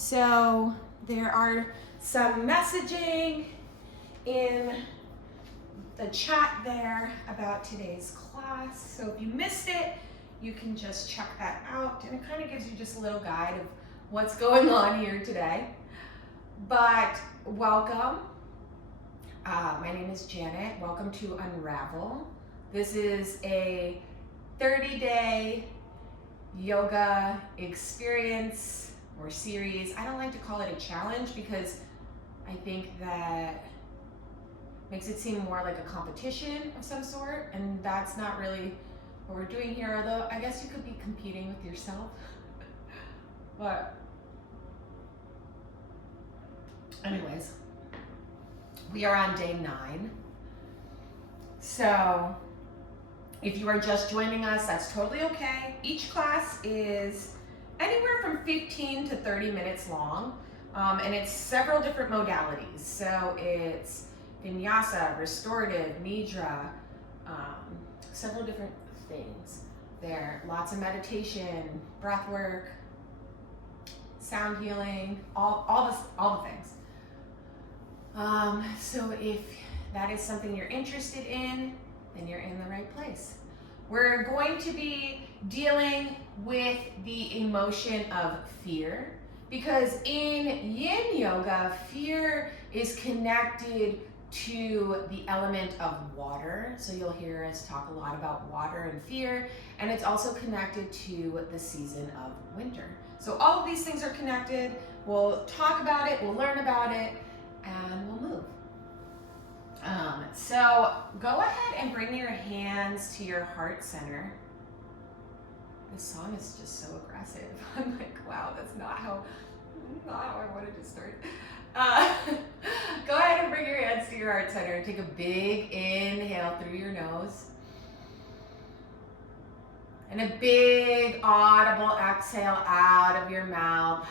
So there are some messaging in the chat there about today's class. So if you missed it, you can just check that out, and it kind of gives you just a little guide of what's going on here today. But welcome. My name is Janet. Welcome to Unravel. This is a 30-day yoga experience or series. I don't like to call it a challenge because I think that makes it seem more like a competition of some sort, and that's not really what we're doing here, although I guess you could be competing with yourself. But anyways, we are on day 9. So if you are just joining us, that's totally okay. Each class is anywhere from 15 to 30 minutes long, and it's several different modalities. So it's vinyasa, restorative, nidra, several different things there. Lots of meditation, breathwork, sound healing, all the things. So if that is something you're interested in, then you're in the right place. We're going to be dealing with the emotion of fear, because in yin yoga, fear is connected to the element of water. So you'll hear us talk a lot about water and fear, and it's also connected to the season of winter. So all of these things are connected. We'll talk about it, we'll learn about it, and we'll move. So go ahead and bring your hands to your heart center. This song is just so aggressive. I'm like, wow, that's not how I wanted to start. Go ahead and bring your hands to your heart center and take a big inhale through your nose. And a big audible exhale out of your mouth.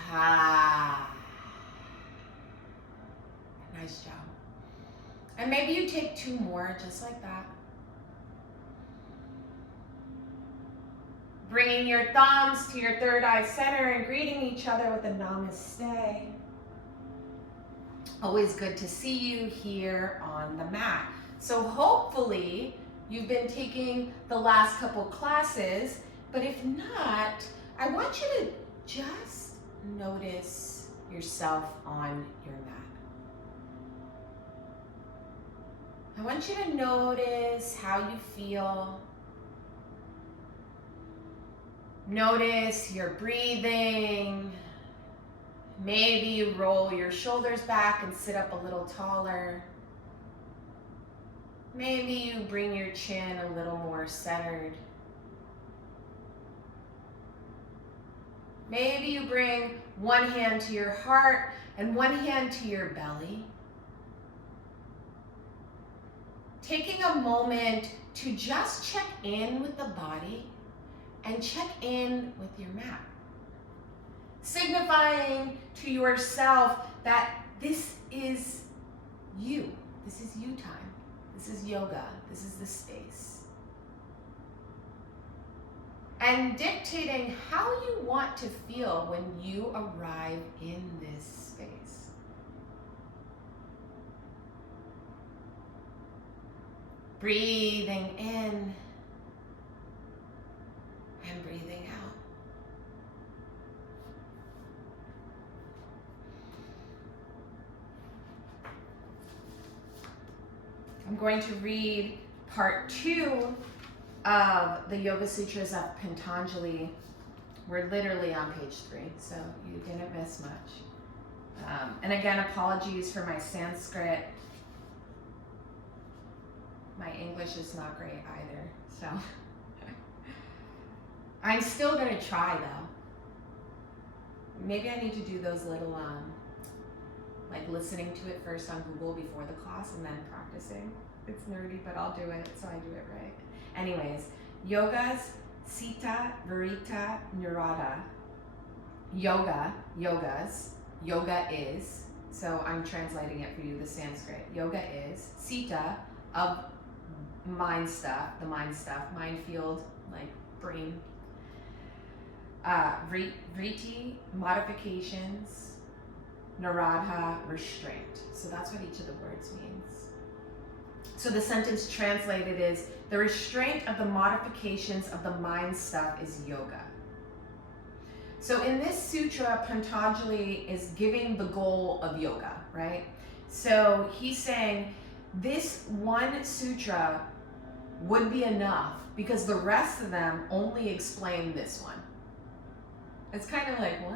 Nice job. And maybe you take 2 more, just like that. Bringing your thumbs to your third eye center and greeting each other with a namaste. Always good to see you here on the mat. So hopefully you've been taking the last couple classes, but if not, I want you to just notice yourself on your mat. I want you to notice how you feel. Notice your breathing. Maybe you roll your shoulders back and sit up a little taller. Maybe you bring your chin a little more centered. Maybe you bring one hand to your heart and one hand to your belly. Taking a moment to just check in with the body and check in with your mat. Signifying to yourself that this is you. This is you time. This is yoga. This is the space. And dictating how you want to feel when you arrive in this space. Breathing in and breathing out. I'm going to read part 2 of the Yoga Sutras of Patanjali. We're literally on page 3, so you didn't miss much. And again, apologies for my Sanskrit. My English is not great either, so. I'm still gonna try though. Maybe I need to do those little, like listening to it first on Google before the class and then practicing. It's nerdy, but I'll do it, so I do it right. Anyways, yogas, sita, varita, nirada. Yogas, yoga is, so I'm translating it for you, the Sanskrit. Yoga is, sita, of mind stuff, mind field, like brain. Vritti, modifications, Naradha, restraint. So that's what each of the words means. So the sentence translated is, the restraint of the modifications of the mind stuff is yoga. So in this sutra, Patanjali is giving the goal of yoga, right? So he's saying this one sutra would be enough because the rest of them only explain this one. It's kind of like, what?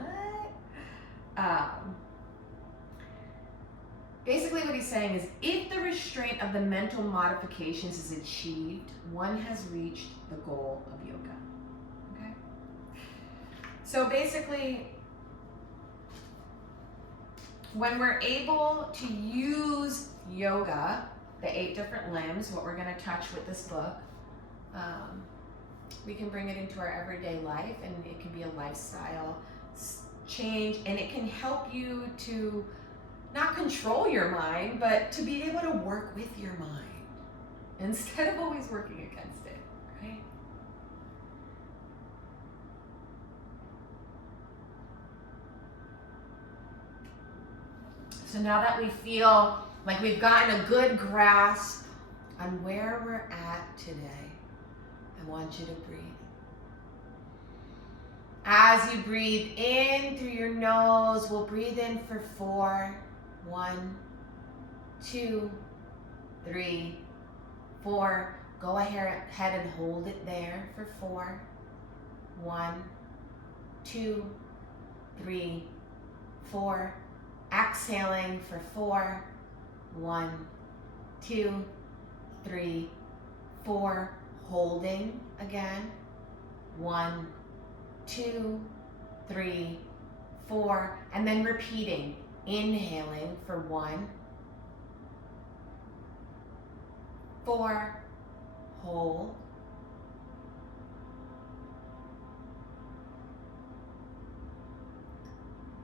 Basically what he's saying is, if the restraint of the mental modifications is achieved, one has reached the goal of yoga. Okay? So basically, when we're able to use yoga, the 8 different limbs, what we're going to touch with this book, we can bring it into our everyday life, and it can be a lifestyle change, and it can help you to not control your mind, but to be able to work with your mind instead of always working against it, right? So now that we feel like we've gotten a good grasp on where we're at today, I want you to breathe. As you breathe in through your nose, we'll breathe in for 4. 1, 2, 3, 4. Go ahead and hold it there for 4. 1, 2, 3, 4. Exhaling for 4. 1, 2, 3, 4. Holding again. 1, 2, 3, 4. And then repeating. Inhaling for 1, 4, hold,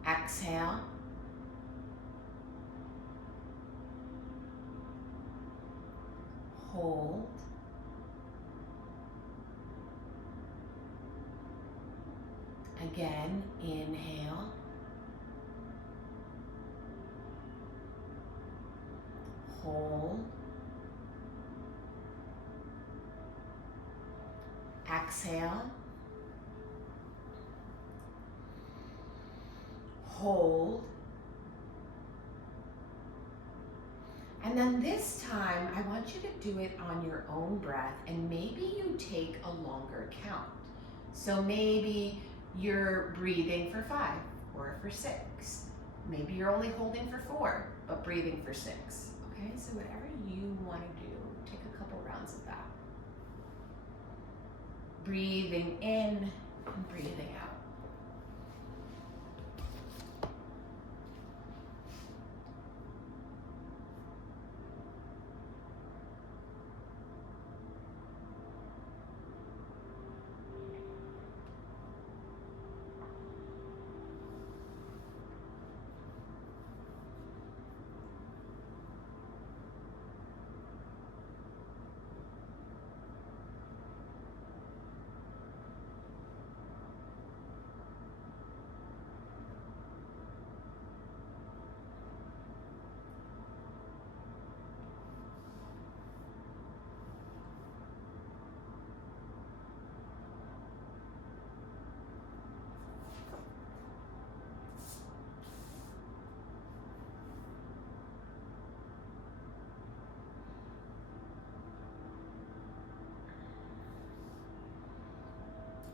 exhale, hold, again, inhale, hold, exhale, hold, and then this time I want you to do it on your own breath, and maybe you take a longer count. So maybe you're breathing for 5 or for 6. Maybe you're only holding for 4, but breathing for 6. Okay, so whatever you want to do, take a couple rounds of that. Breathing in and breathing out.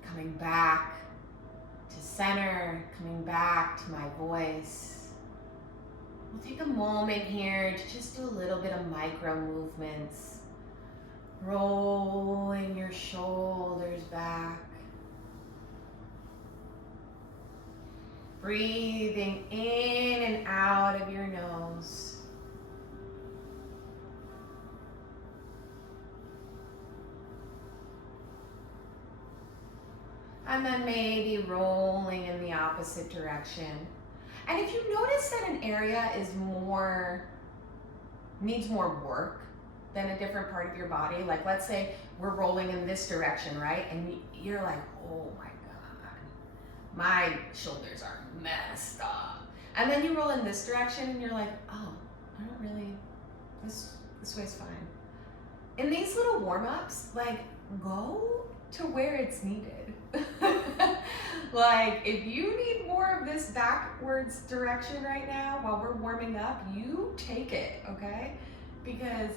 Coming back to center, coming back to my voice. We'll take a moment here to just do a little bit of micro movements. Rolling your shoulders back. Breathing in and out of your nose. And then maybe rolling in the opposite direction. And if you notice that an area is needs more work than a different part of your body, like let's say we're rolling in this direction, right? And you're like, oh my God, my shoulders are messed up. And then you roll in this direction and you're like, oh, I don't really, this way's fine. In these little warm-ups, like, go to where it's needed. Like, if you need more of this backwards direction right now while we're warming up, you take it, okay? Because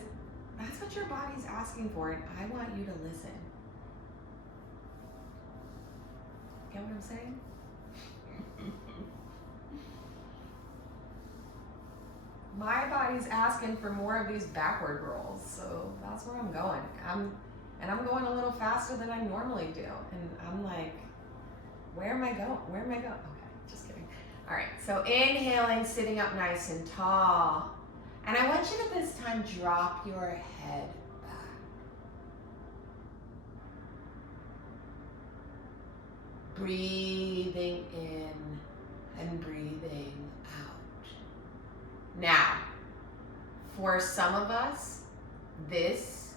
that's what your body's asking for, and I want you to listen. Get what I'm saying? My body's asking for more of these backward rolls, so that's where I'm going. I'm going a little faster than I normally do, and I'm like, where am I going? Where am I going? Okay, just kidding. All right, so inhaling, sitting up nice and tall. And I want you to this time drop your head back. Breathing in and breathing out. Now, for some of us, this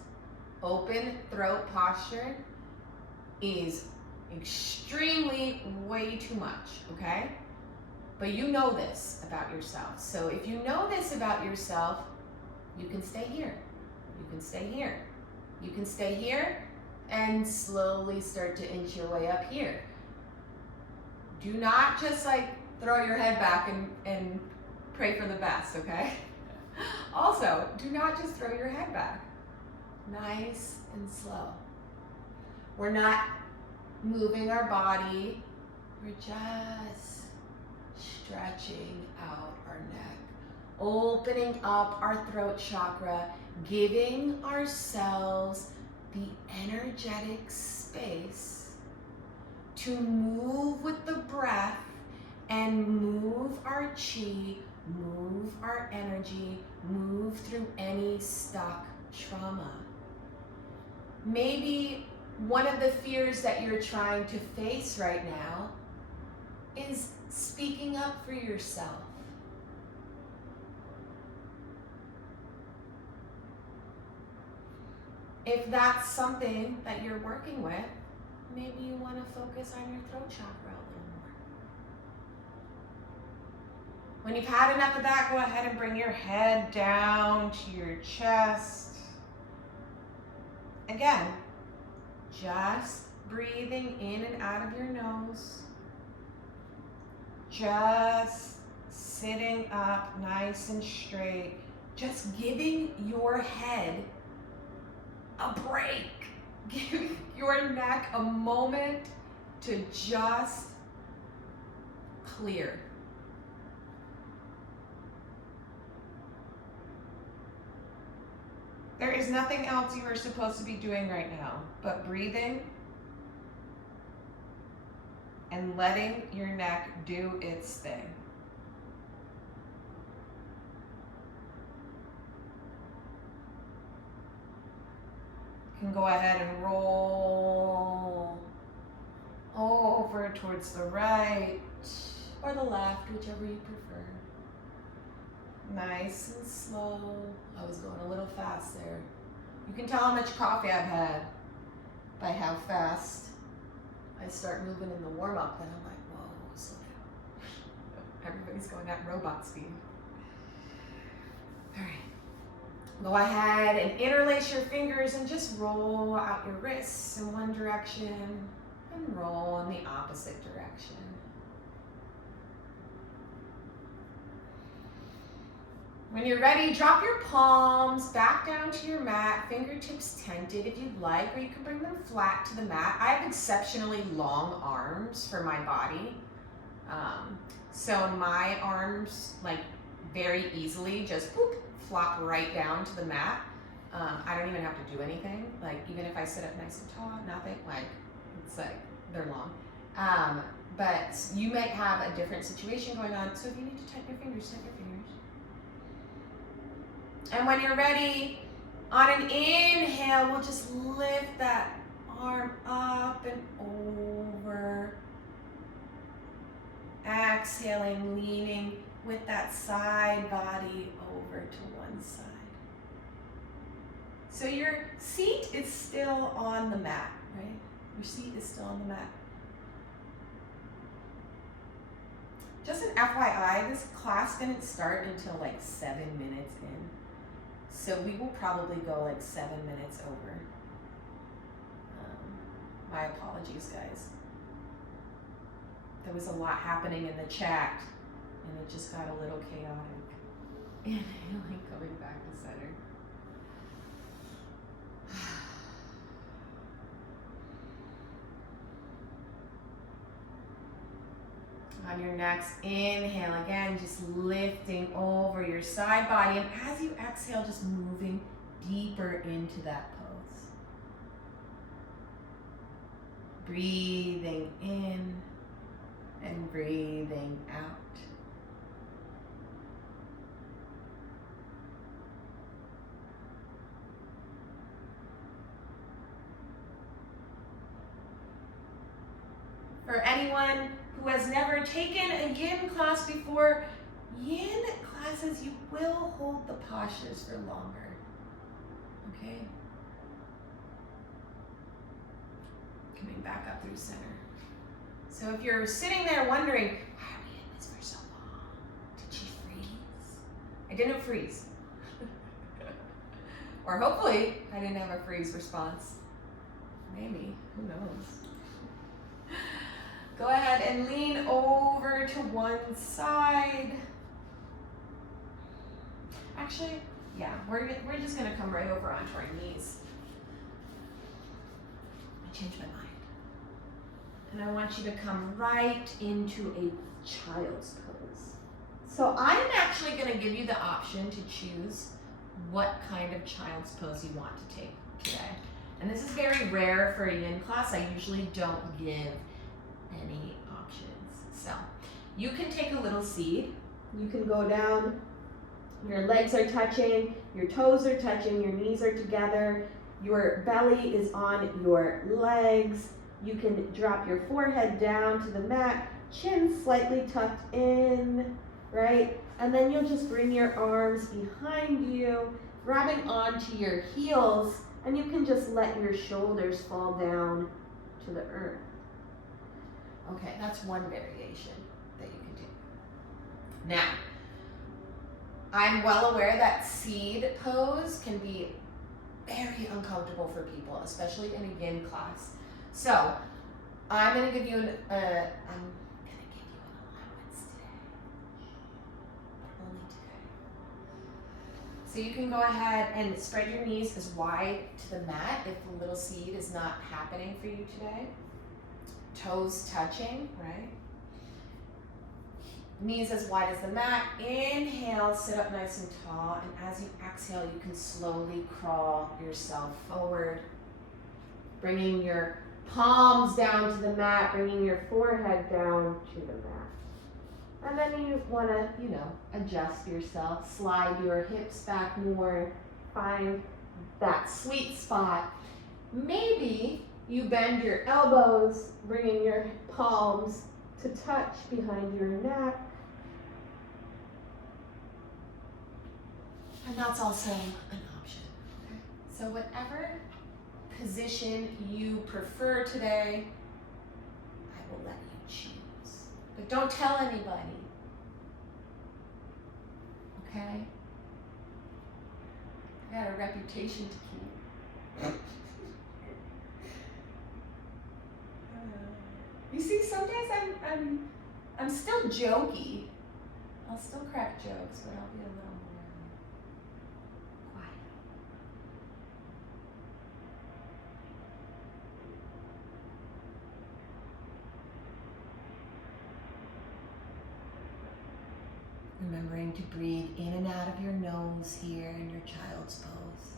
open throat posture is extremely way too much, okay? But you know this about yourself. So if you know this about yourself, you can stay here. You can stay here. You can stay here and slowly start to inch your way up here. Do not just like throw your head back and pray for the best, okay? Also, do not just throw your head back. Nice and slow. We're not moving our body. We're just stretching out our neck, opening up our throat chakra, giving ourselves the energetic space to move with the breath and move our chi, move our energy, move through any stuck trauma. Maybe one of the fears that you're trying to face right now is speaking up for yourself. If that's something that you're working with, maybe you want to focus on your throat chakra a little more. When you've had enough of that, go ahead and bring your head down to your chest. Again, just breathing in and out of your nose. Just sitting up nice and straight. Just giving your head a break. Give your neck a moment to just clear. There is nothing else you are supposed to be doing right now but breathing and letting your neck do its thing. You can go ahead and roll over towards the right or the left, whichever you prefer. Nice and slow. I was going a little fast there. You can tell how much coffee I've had by how fast I start moving in the warm-up, then I'm like, whoa, slow down. Everybody's going at robot speed. All right. Go ahead and interlace your fingers and just roll out your wrists in one direction and roll in the opposite direction. When you're ready, drop your palms back down to your mat, fingertips tented if you'd like, or you can bring them flat to the mat. I have exceptionally long arms for my body. So my arms, like, very easily just boop, flop right down to the mat. I don't even have to do anything. Like, even if I sit up nice and tall, nothing, like, it's like, they're long. But you might have a different situation going on, so if you need to tighten your fingers, tighten your fingers. And when you're ready, on an inhale, we'll just lift that arm up and over. Exhaling, leaning with that side body over to one side. So your seat is still on the mat, right? Your seat is still on the mat. Just an FYI, this class didn't start until like 7 minutes in. So we will probably go like 7 minutes over. My apologies, guys. There was a lot happening in the chat, and it just got a little chaotic. Inhaling, coming back to center. On your next inhale, again, just lifting over your side body, and as you exhale, just moving deeper into that pose. Breathing in and breathing out. For anyone who has never taken a yin class before, yin classes, you will hold the postures for longer, okay? Coming back up through center. So if you're sitting there wondering, why are we in this for so long? Did she freeze? I didn't freeze. Or hopefully I didn't have a freeze response. Maybe, who knows? Go ahead and lean over to one side. Actually, yeah, we're just gonna come right over onto our knees. I changed my mind. And I want you to come right into a child's pose. So I'm actually gonna give you the option to choose what kind of child's pose you want to take today. And this is very rare for a yin class. I usually don't give any options. So you can take a little seed. You can go down, your legs are touching, your toes are touching, your knees are together, your belly is on your legs. You can drop your forehead down to the mat, chin slightly tucked in, right? And then you'll just bring your arms behind you, grabbing onto your heels, and you can just let your shoulders fall down to the earth. Okay, that's one variation that you can do. Now, I'm well aware that seed pose can be very uncomfortable for people, especially in a yin class. So, I'm going to give you an allowance today. Only today. So you can go ahead and spread your knees as wide to the mat if the little seed is not happening for you today. Toes touching, right? Knees as wide as the mat. Inhale, sit up nice and tall. And as you exhale, you can slowly crawl yourself forward. Bringing your palms down to the mat, bringing your forehead down to the mat. And then you want to, adjust yourself. Slide your hips back more. Find that sweet spot. Maybe you bend your elbows, bringing your palms to touch behind your neck. And that's also an option. Okay? So whatever position you prefer today, I will let you choose. But don't tell anybody. Okay? I got a reputation to keep. You see, sometimes I'm still jokey. I'll still crack jokes, but I'll be a little more quiet. Remembering to breathe in and out of your nose here in your child's pose.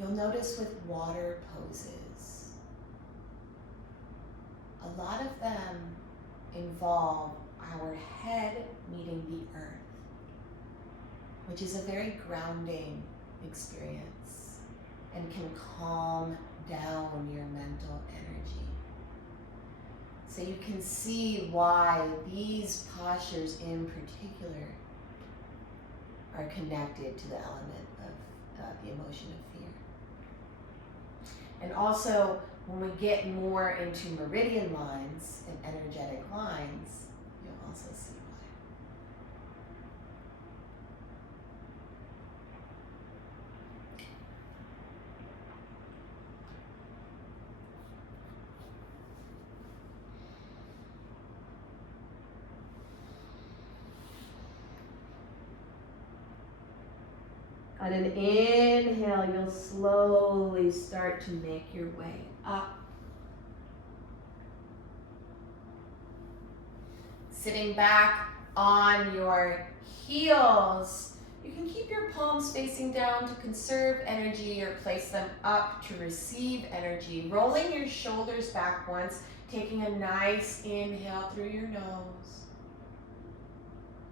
You'll notice with water poses, a lot of them involve our head meeting the earth, which is a very grounding experience and can calm down your mental energy. So you can see why these postures in particular are connected to the element of the emotion of fear. And also, when we get more into meridian lines and energetic lines, you'll also see why. On an inhale, you'll slowly start to make your way up. Sitting back on your heels, you can keep your palms facing down to conserve energy or place them up to receive energy. Rolling your shoulders back once, taking a nice inhale through your nose.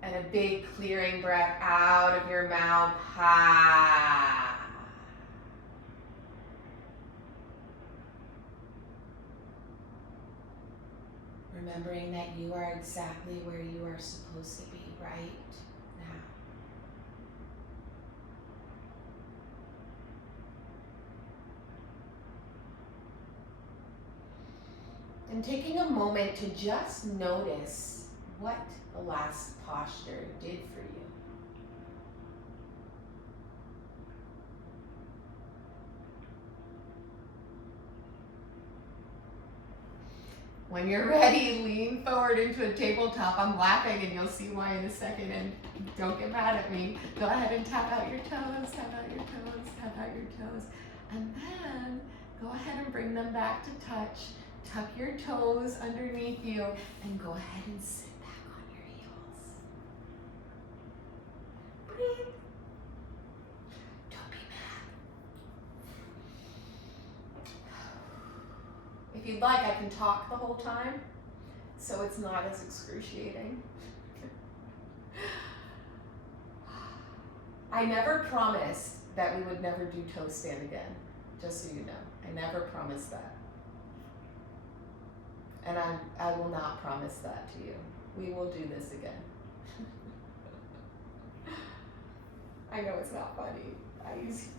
And a big clearing breath out of your mouth. Ha. Remembering that you are exactly where you are supposed to be right now. And taking a moment to just notice what the last posture did for you. When you're ready, lean forward into a tabletop. I'm laughing and you'll see why in a second, and don't get mad at me. Go ahead and tap out your toes, tap out your toes, tap out your toes. And then go ahead and bring them back to touch. Tuck your toes underneath you and go ahead and sit. Breathe. Don't be mad. If you'd like, I can talk the whole time, so it's not as excruciating. I never promised that we would never do toe stand again, just so you know. I never promised that. And I will not promise that to you. We will do this again. I know it's not funny.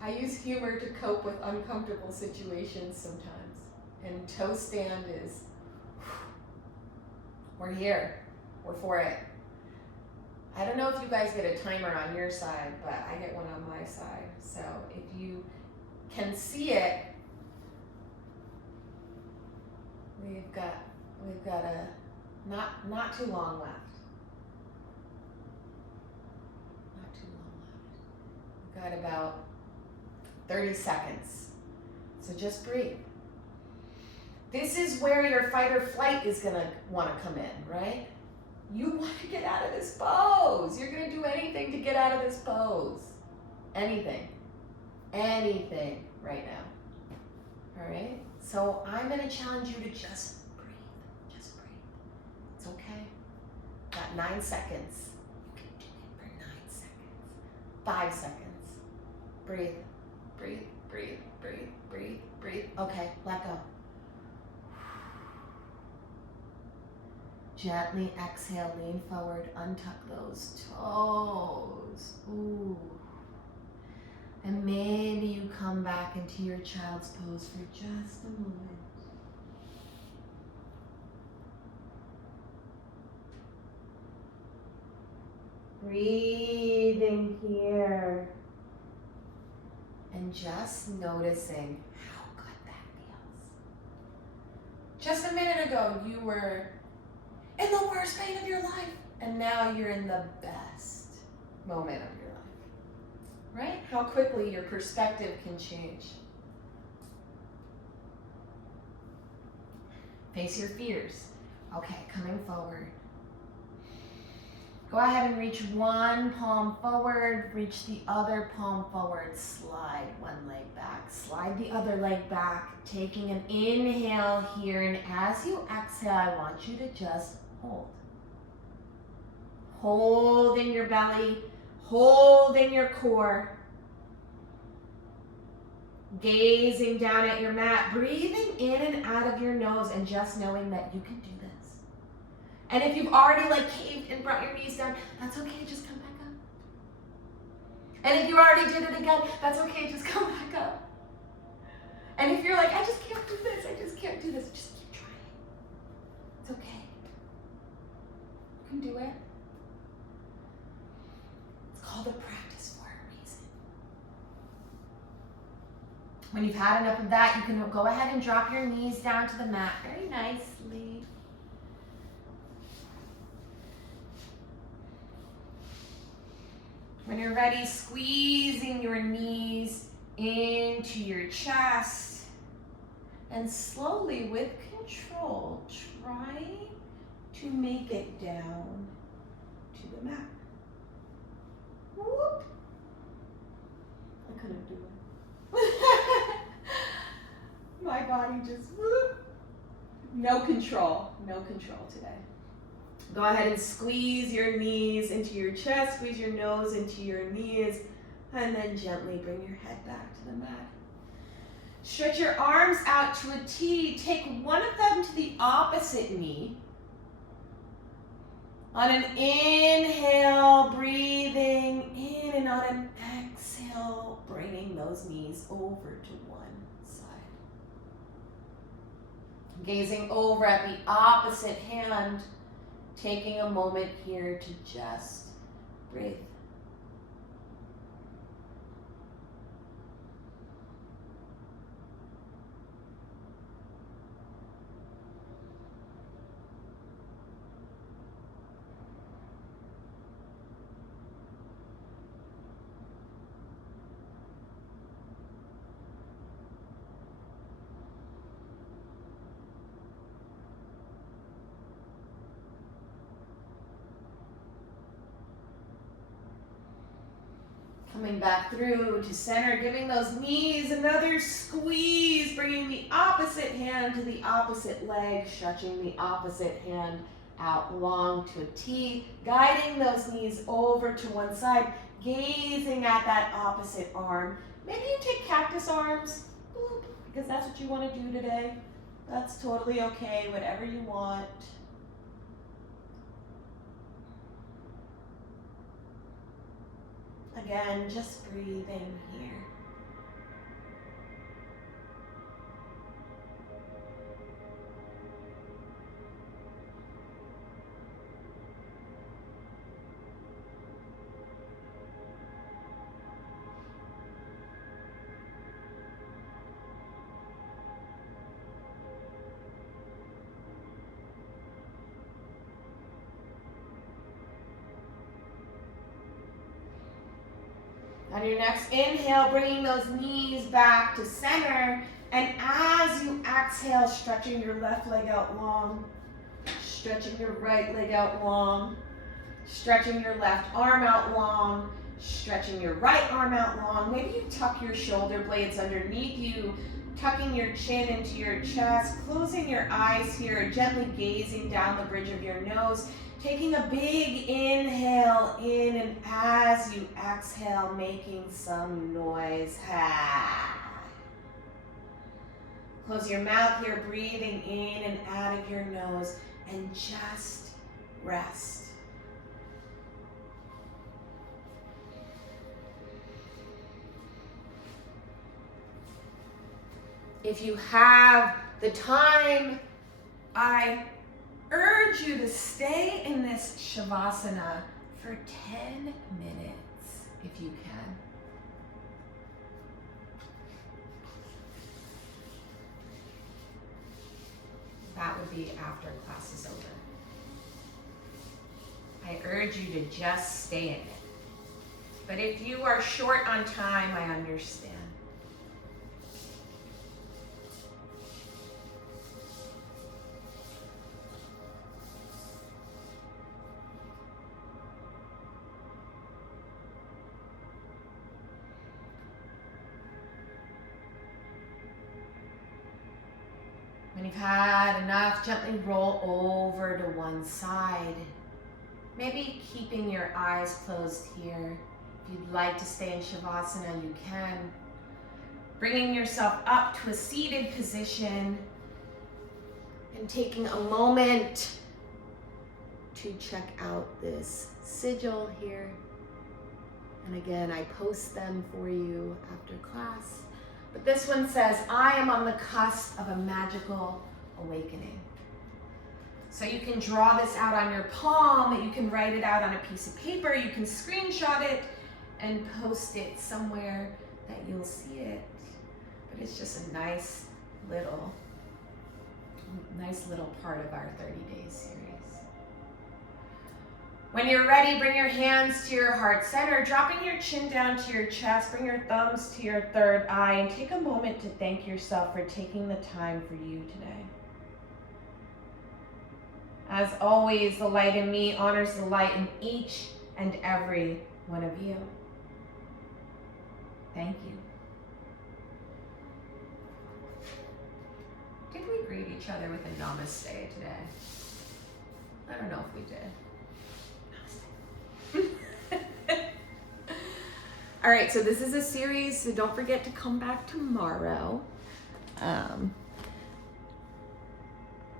I use humor to cope with uncomfortable situations sometimes. And toe stand is, we're here. We're for it. I don't know if you guys get a timer on your side, but I get one on my side. So if you can see it, we've got a not too long left. Got about 30 seconds. So just breathe. This is where your fight or flight is gonna wanna come in, right? You wanna get out of this pose. You're gonna do anything to get out of this pose. Anything right now. All right? So I'm gonna challenge you to just breathe. Just breathe. It's okay. Got 9 seconds. You can do it for 9 seconds. 5 seconds. Breathe, breathe, breathe, breathe, breathe, breathe. Okay, let go. Gently exhale, lean forward, untuck those toes. Ooh. And maybe you come back into your child's pose for just a moment. Breathing here. And just noticing how good that feels. Just a minute ago, you were in the worst pain of your life, and now you're in the best moment of your life. Right? How quickly your perspective can change. Face your fears. Okay, coming forward. Go ahead and reach one palm forward, reach the other palm forward, slide one leg back, slide the other leg back, taking an inhale here, and as you exhale, I want you to just hold. Hold in your belly, hold in your core. Gazing down at your mat, breathing in and out of your nose, and just knowing that you can do this. And if you've already caved and brought your knees down, that's okay, just come back up. And if you already did it again, that's okay, just come back up. And if you're like, I just can't do this, just keep trying. It's okay. You can do it. It's called a practice for a reason. When you've had enough of that, you can go ahead and drop your knees down to the mat very nicely. When you're ready, squeezing your knees into your chest, and slowly, with control, try to make it down to the mat. Whoop. I couldn't do it. My body just whoop. No control today. Go ahead and squeeze your knees into your chest, squeeze your nose into your knees, and then gently bring your head back to the mat. Stretch your arms out to a T. Take one of them to the opposite knee. On an inhale, breathing in, and on an exhale, bringing those knees over to one side. Gazing over at the opposite hand, taking a moment here to just breathe. Coming back through to center, giving those knees another squeeze, bringing the opposite hand to the opposite leg, stretching the opposite hand out long to a T, guiding those knees over to one side, gazing at that opposite arm. Maybe you take cactus arms, boop, because that's what you want to do today. That's totally okay, whatever you want. Again, just breathing here. On your next inhale, bringing those knees back to center. And as you exhale, stretching your left leg out long, stretching your right leg out long, stretching your left arm out long, stretching your right arm out long. Maybe you tuck your shoulder blades underneath you, tucking your chin into your chest, closing your eyes here, gently gazing down the bridge of your nose. Taking a big inhale in, and as you exhale, making some noise. Close your mouth here, breathing in and out of your nose, and just rest. If you have the time, I urge you to stay in this Shavasana for 10 minutes if you can. That would be after class is over. I urge you to just stay in it. But if you are short on time, I understand. When you've had enough, gently roll over to one side. Maybe keeping your eyes closed here. If you'd like to stay in Shavasana, you can. Bringing yourself up to a seated position and taking a moment to check out this sigil here. And again, I post them for you after class. But this one says, I am on the cusp of a magical awakening. So you can draw this out on your palm, you can write it out on a piece of paper, you can screenshot it and post it somewhere that you'll see it. But it's just a nice little part of our 30-day series. When you're ready, bring your hands to your heart center, dropping your chin down to your chest, bring your thumbs to your third eye, and take a moment to thank yourself for taking the time for you today. As always, the light in me honors the light in each and every one of you. Thank you. Did we greet each other with a namaste today? I don't know if we did. All right, so this is a series, so don't forget to come back tomorrow.